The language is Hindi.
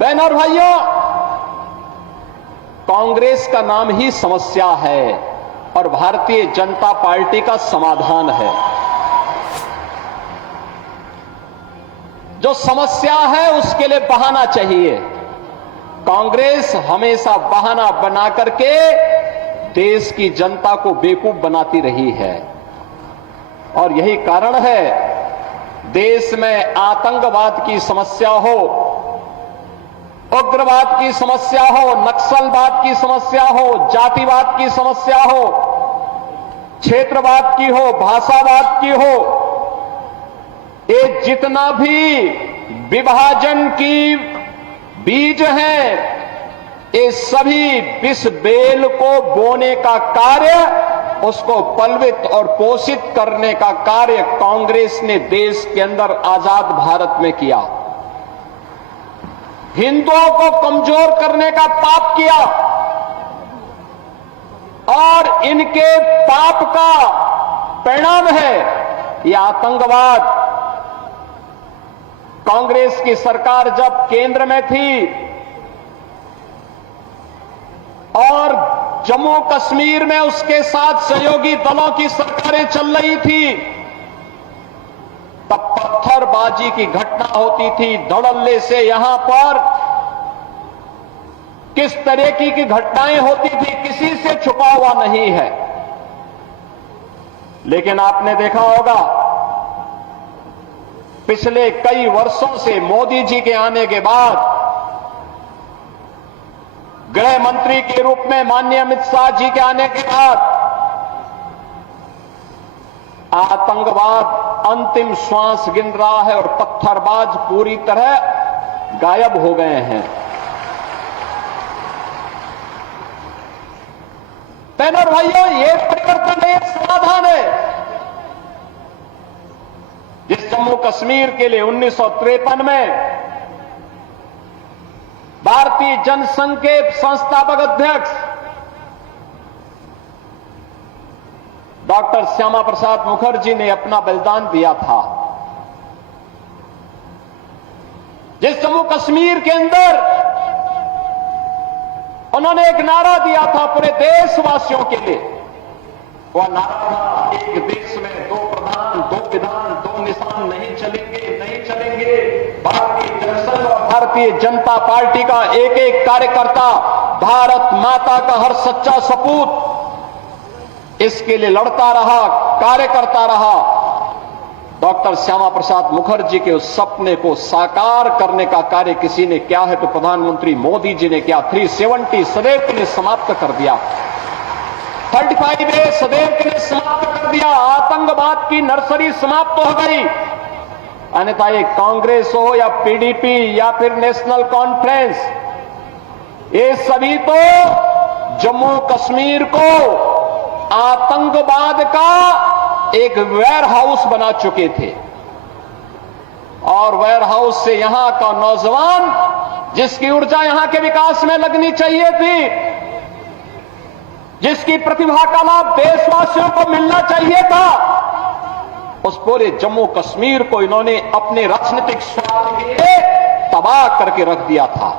बहनों और भाइयों, कांग्रेस का नाम ही समस्या है और भारतीय जनता पार्टी का समाधान है। जो समस्या है उसके लिए बहाना चाहिए। कांग्रेस हमेशा बहाना बना करके देश की जनता को बेवकूफ बनाती रही है और यही कारण है देश में आतंकवाद की समस्या हो, उग्रवाद की समस्या हो, नक्सलवाद की समस्या हो, जातिवाद की समस्या हो, क्षेत्रवाद की हो, भाषावाद की हो, ये जितना भी विभाजन की बीज हैं, ये सभी विष बेल को बोने का कार्य, उसको पलवित और पोषित करने का कार्य कांग्रेस ने देश के अंदर आजाद भारत में किया। हिंदुओं को कमजोर करने का पाप किया और इनके पाप का परिणाम है यह आतंकवाद। कांग्रेस की सरकार जब केंद्र में थी और जम्मू कश्मीर में उसके साथ सहयोगी दलों की सरकारें चल रही थी, तब पत्थरबाजी की घटना होती थी। धड़ल्ले से यहां पर किस तरह की घटनाएं होती थी किसी से छुपा हुआ नहीं है। लेकिन आपने देखा होगा पिछले कई वर्षों से मोदी जी के आने के बाद गृह मंत्री के रूप में माननीय अमित शाह जी के आने के बाद आतंकवाद अंतिम श्वास गिन रहा है और पत्थरबाज पूरी तरह गायब हो गए हैं। बहनों और भाइयों, ये परिवर्तन है, समाधान है। जिस जम्मू कश्मीर के लिए 1953 में भारतीय जनसंघ के संस्थापक अध्यक्ष डॉक्टर श्यामा प्रसाद मुखर्जी ने अपना बलिदान दिया था, जिस जम्मू कश्मीर के अंदर उन्होंने एक नारा दिया था पूरे देशवासियों के लिए, वह नारा था, एक देश में दो प्रधान, दो विधान, दो निशान नहीं चलेंगे, नहीं चलेंगे। भारतीय जनसंघ और भारतीय जनता पार्टी का एक एक कार्यकर्ता भारत माता का हर सच्चा सपूत इसके लिए लड़ता रहा, कार्य करता रहा। डॉक्टर श्यामा प्रसाद मुखर्जी के उस सपने को साकार करने का कार्य किसी ने किया है तो प्रधानमंत्री मोदी जी ने किया। 370 सदैव के लिए समाप्त कर दिया, 35A सदैव के लिए समाप्त कर दिया। आतंकवाद की नर्सरी समाप्त हो गई। अन्यथा ये कांग्रेस हो या पीडीपी या फिर नेशनल कॉन्फ्रेंस, ये सभी तो जम्मू कश्मीर को आतंकवाद का एक वेयर हाउस बना चुके थे और वेयर हाउस से यहां का नौजवान जिसकी ऊर्जा यहां के विकास में लगनी चाहिए थी, जिसकी प्रतिभा का लाभ देशवासियों को मिलना चाहिए था, उस पूरे जम्मू कश्मीर को इन्होंने अपने राजनीतिक स्वार्थ के लिए तबाह करके रख दिया था।